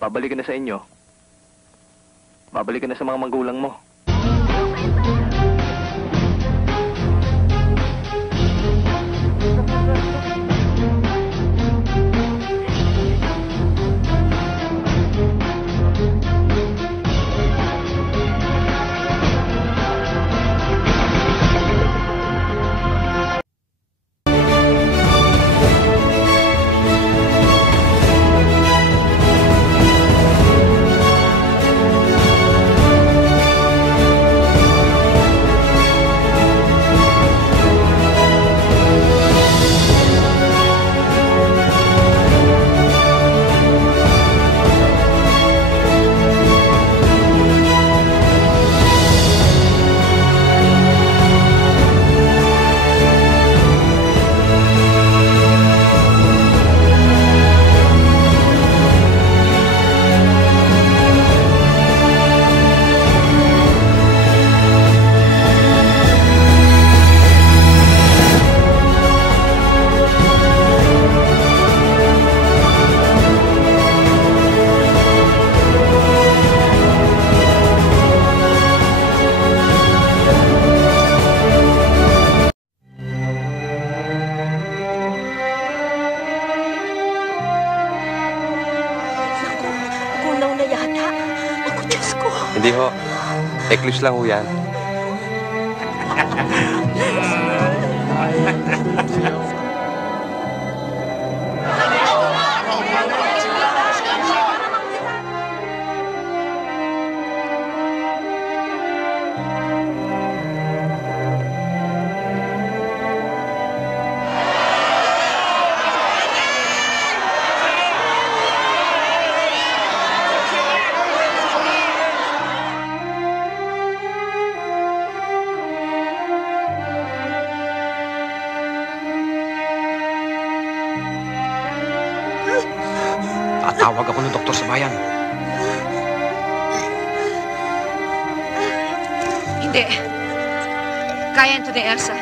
babalik ka na sa inyo. Babalik ka na sa mga magulang mo. Hindi ho. Eclipse lang ho yan. Tatawag ako ng doktor sa bayan. Hindi. Kaya ito ni Elsa.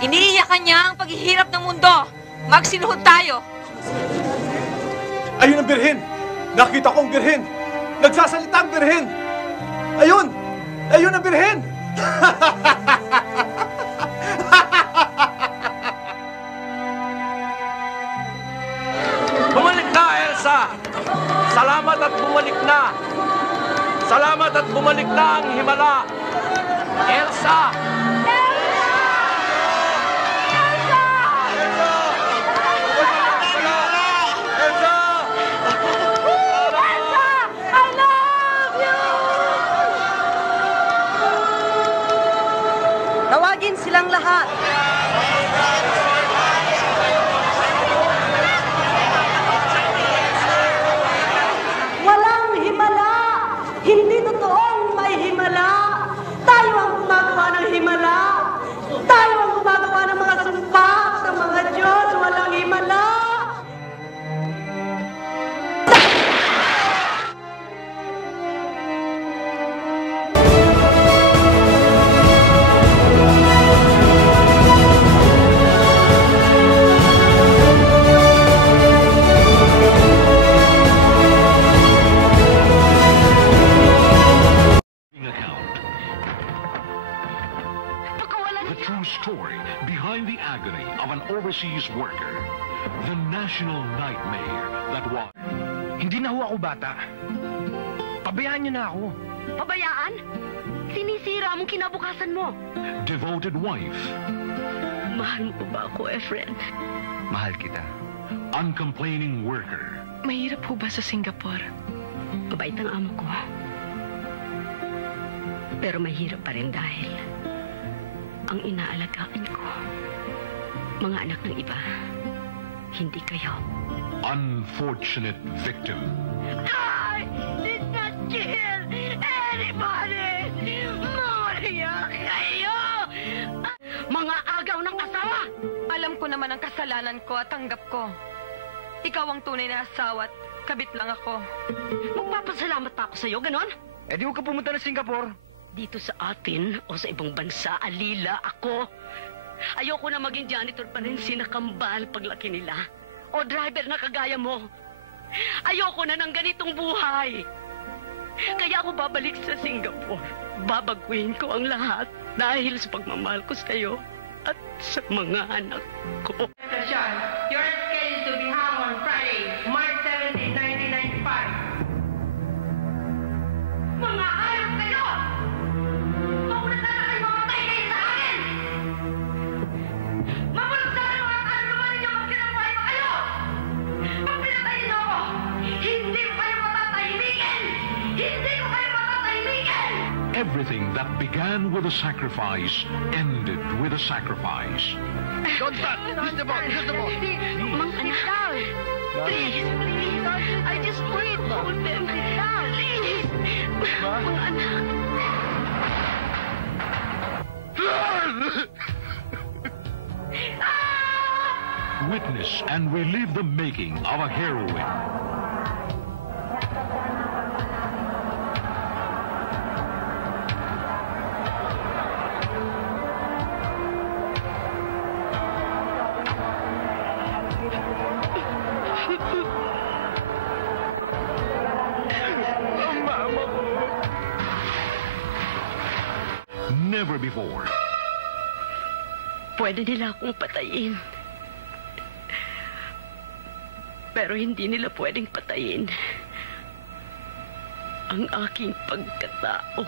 Iniiyakan niya ang paghihirap ng mundo. Magsinuhod tayo. Ayun ang birhen! Nakita ko ang birhen! Nagsasalita ang birhen! Ayun! Ayun ang birhen! Bumalik na, Elsa! Salamat at bumalik na! Salamat at bumalik na ang himala! Elsa! Tawagin silang lahat. Walang himala! Hindi totoong may himala! Tayo ang gumagawa ng himala! Tayo ang gumagawa ng mga sumpa sa mga Diyos! Walang himala! The true story behind the agony of an overseas worker. The national nightmare that was... Hindi na ho ako bata. Pabayaan niyo na ako. Pabayaan? Sinisira mong kinabukasan mo. Devoted wife. Mahal mo ba ako, Efren? Mahal kita. Uncomplaining worker. Mahirap po ba sa Singapore? Mabait ang amo ko. Pero mahirap pa rin dahil ang inaalagaan ko, mga anak ng iba, hindi kayo. Unfortunate victim. I did not kill anybody! Maria kayo! Mga agaw ng asawa! Alam ko naman ang kasalanan ko at tanggap ko. Ikaw ang tunay na asawa at kabit lang ako. Magpapasalamat pa ako sa'yo, ganon? Eh di huwag ka pumunta ng Singapore. Dito sa atin o sa ibang bansa, alila ako. Ayoko na maging janitor pa rin sinakambal paglaki nila. O driver na kagaya mo. Ayoko na ng ganitong buhay. Kaya ako babalik sa Singapore. Babaguhin ko ang lahat dahil sa pagmamahal ko sa iyo at sa mga anak ko. Station, you're scheduled to be hung on Friday, March 17, 1995. Mga hayop kayo! Mauna sana kayo mamatay kayo sa akin! Mabulog sana mga kaluluwa ninyo pag kinabuhay pa kayo! Pag pinatay niyo ako, hindi ko kayo matatahimikin! Hindi ko kayo matatahimikin! Everything that began with a sacrifice ended with a sacrifice. Don't stop! Use the boat! Use the boat! Mang anak, please, please, I just want to hold them. Please, mga anak. Witness and relive the making of a heroine. Never before. Pwede nila akong patayin. Pero hindi nila pwedeng patayin ang aking pagkatao.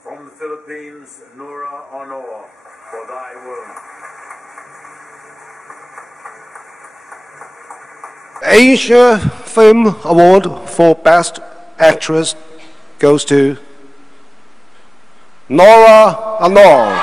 From the Philippines, Nora Honor, for thy womb. Asia Film Award for Best Actress goes to Nora Honor.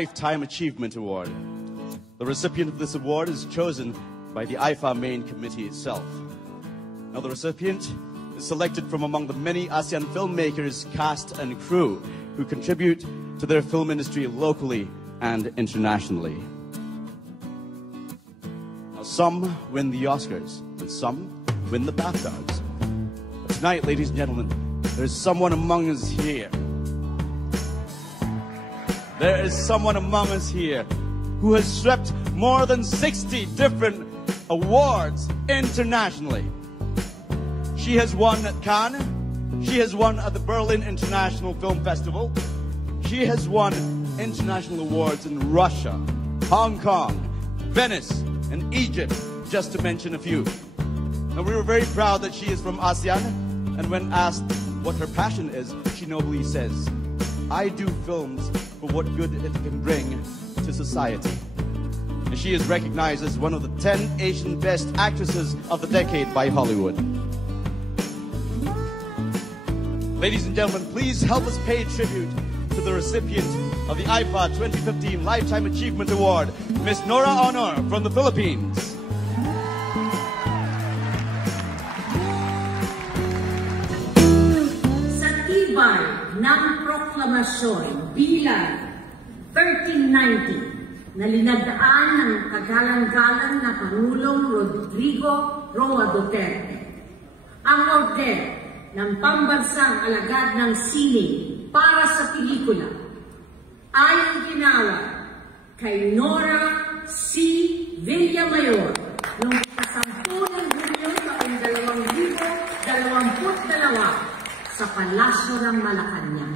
Lifetime Achievement Award. The recipient of this award is chosen by the IFA main committee itself. Now, the recipient is selected from among the many ASEAN filmmakers, cast and crew who contribute to their film industry locally and internationally. Now, some win the Oscars and some win the BAFTAs. But tonight, ladies and gentlemen, there's someone among us here. There is someone among us here who has swept more than 60 different awards internationally. She has won at Cannes. She has won at the Berlin International Film Festival. She has won international awards in Russia, Hong Kong, Venice, and Egypt, just to mention a few. And we were very proud that she is from ASEAN, and when asked what her passion is, she nobly says, "I do films for what good it can bring to society." And she is recognized as one of the 10 Asian Best Actresses of the Decade by Hollywood. Ladies and gentlemen, please help us pay tribute to the recipient of the IFA 2015 Lifetime Achievement Award, Miss Nora Honor from the Philippines. Sa tibay ng proklamasyon bilang 1390 na linadaan ng kagalang-galang na Pangulong Rodrigo Roa Duterte, ang order ng Pambansang Alagad ng Sining para sa pelikula ay ginawa kay Nora C. Villamayor noong 10 ng Hulyo taong 2022 sa Palasyo ng Malacanang.